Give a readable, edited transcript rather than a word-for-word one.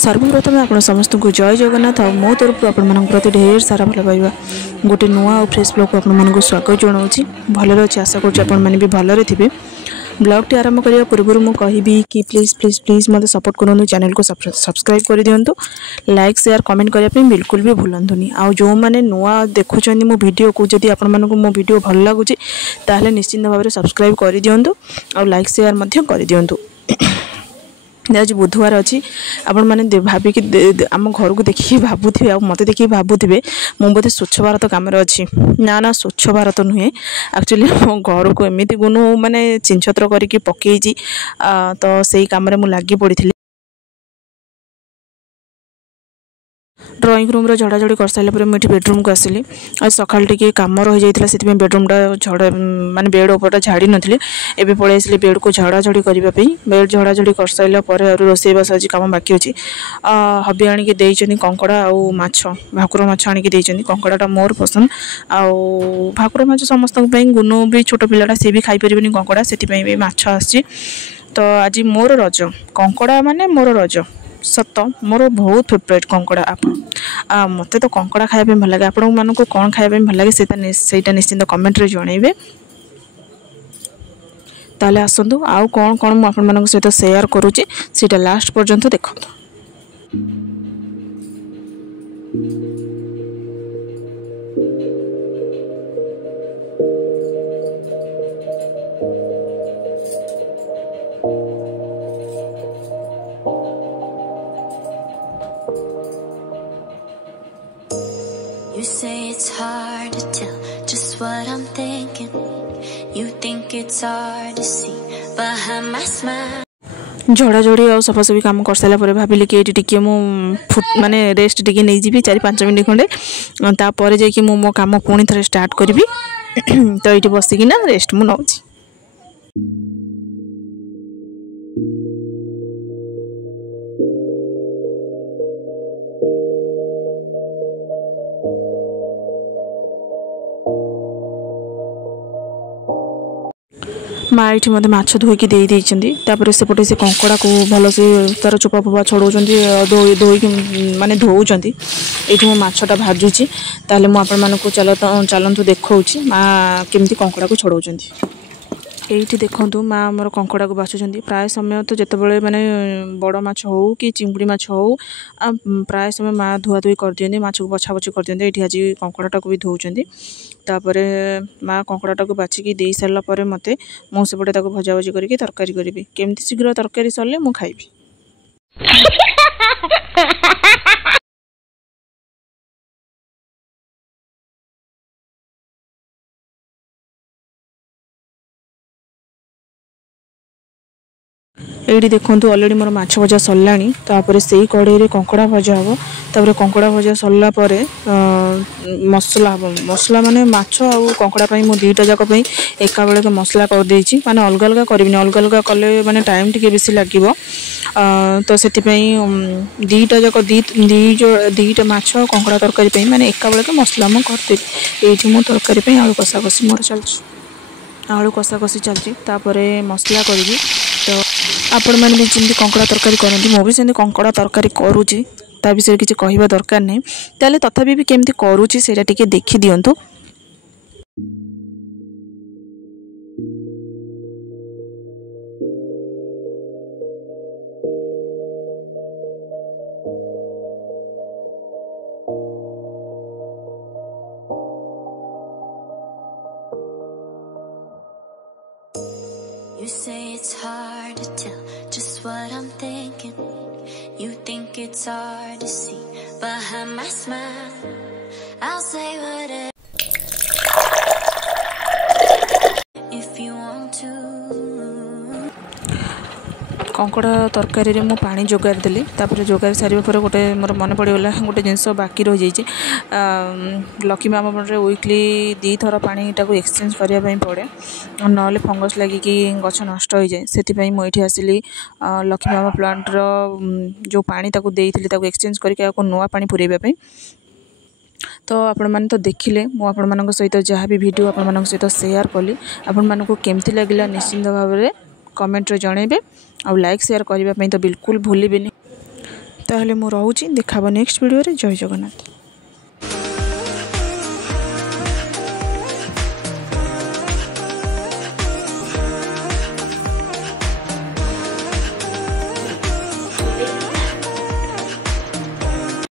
सर्वप्रथम आप समस्त को जय जगन्नाथ आ मो तरफ आपण प्रति ढेर सारा भल पाइबा गोटे नुआ और फ्रेश ब्लॉग को स्वागत जनाऊँगी भलर अच्छे आशा करें भी भलरे थे ब्लॉग टी आरंभ करने पूर्व मुझे कहि कि प्लीज प्लीज प्लीज मत सपोर्ट करूँ चैनल को सब्सक्राइब कर दिंतु लाइक शेयर कमेंट करने बिल्कुल भी भूलुनी आ जो मैंने नुआ देखुं मो वीडियो को जदि आपण मो वीडियो भल लगुच ताहले निश्चिंत भाव में सब्सक्राइब कर दिंतु और लाइक शेयर कर दिंतु। आज बुधवार अच्छी आपण मैंने भाविकी आम घर को देखिए भावुवे मत देखिए भावुवे मुझे बोधे स्वच्छ भारत कम अच्छी ना स्वच्छ भारत नुहे एक्चुअली मो घर को एमती गुनु माने चिंछत्र करके पकई तो से कम लगी पड़ी ड्राइंग रूम झड़ाझड़ी कर सारे मुझे बेडरूम को आसिली आज सका कम रही जाता से बेडरूमटा झड़ा माने बेड उपरटा झाड़ी नी एवं पलि आसली बेड को झड़ाझड़ी करने बेड झड़ाझड़ी कर सारापर रोसईबास आज कम बाकी अच्छी हबी आणिकी देइछनी कंकड़ा आउ माछ भाकुर माछ आणिकी देइछनी कंकड़ाटा मोर पसंद आउ भाकुर माछ समस्त गुनु भी छोट पिलाटा सी भी खाई परिबेनी कंकड़ा से भी माछ आसी तो आज मोर रज कंकड़ा माने मोर रज सत मोर बहुत फेवरेट कंकड़ा मत तो कंकड़ा खाया भल लगे आपण मानक कौन खाया भल लगे से निश्चिंत कमेंट रे जनइबे ताले आसतु आउ कौन कौन मुझे आपण मान सहित शेयर करुँची सीटा लास्ट पर्यंत देखो। You say it's hard to tell just what I'm thinking. You think it's hard to see behind my smile. झड़ाझड़ी और सफासफी कम कर सारापर भाविली कि ये माने रेस्ट टी नहीं जी 4-5 मिनट खंडे तापर जाकि मो काम पुणी थे स्टार्ट करी तो ये बसिकिना रेस्ट मु नौ। माँ ये मत माछ धोईकी देते सेपटे से कंकड़ा को भल से तार चोपा फोपा छड़ाऊँ धोईकी माने धोऊँच ये मो माछटा भाजुची ताले मुझे चलतु देखा माँ केमती कंकड़ा को छड़ाऊँ ये देखूँ माँ आमर कंकड़ा को बाछुंट प्राय समय तो जितेबाला माने बड़ माछ हो कि चिंगुड़ी माछ हो प्राय समय माँ धुआ धुई कर दिखती माछ को बछा बछी कर दिखती ये आज कंकड़ाटा को भी धोउछंती तापरे माँ कंकड़ाटा को बाछिकी दे सारापर मत मुझे भजा भजी करके तरकारी करी केमती शीघ्र तरकारी सरले मु खाइबी। ये देखूँ अलरेडी मोर माछ भजा सरलानी तापर से कड़े कंकड़ा भजा हम तापर कंकड़ा भजा सरलापर मसला हम मसला माने माछ आ कंकड़ा मु दुईटा जाक एका बेले मसला कर देछि माने अलग अलग करबिनी अलग अलग कले माने टाइम टिके बेसी लागिवो तो से दुईटा जाक दुईटा माछ कंकड़ा तरकारी माने एका बेले मसला मु करदेबी ये मो तरकारी आलू कषा कषी मोर चलछि आलू कषा कषी चलछि तापर मसला करी तो आपण मैंने भी जमी कंकड़ा तरकारी करती मुझे भी कंकड़ा तरकारी करुँची ता विषय किसी कहवा दरकार नहीं ताले तथापि भी केमती करुँची सेटा टिके देखि दियंतु। You say it's hard to tell just what I'm thinking. You think it's hard to see behind my smile. I'll say whatever if you want to. कंकड़ा तरकारी मु पानी जोगार देली तापर जोगार सारापर गोटे मोर मन पड़गला गोटे जिनस बाकी रही जाइए लकी मामा वीकली 2 थर पानीटा को एक्सचेंज करने पड़े ना फंगस लगिकी गछ नष्ट हो जाए से मुझे आसिली लकी मामा प्लांटर जो पानी देती एक्सचेंज करके नुआ पानी पुरेबाई तो आपण मैंने तो देखिले मुझे सहित जहाँ भी वीडियो आपण सहित शेयर कली आपण मानक केमती लगिला निश्चिंत भाव में कमेंट रे जणेबे और लाइक शेयर करने तो बिल्कुल भूलिबेनी। ताहले मु रहूची देखा नेक्स्ट वीडियो रे। जय जगन्नाथ।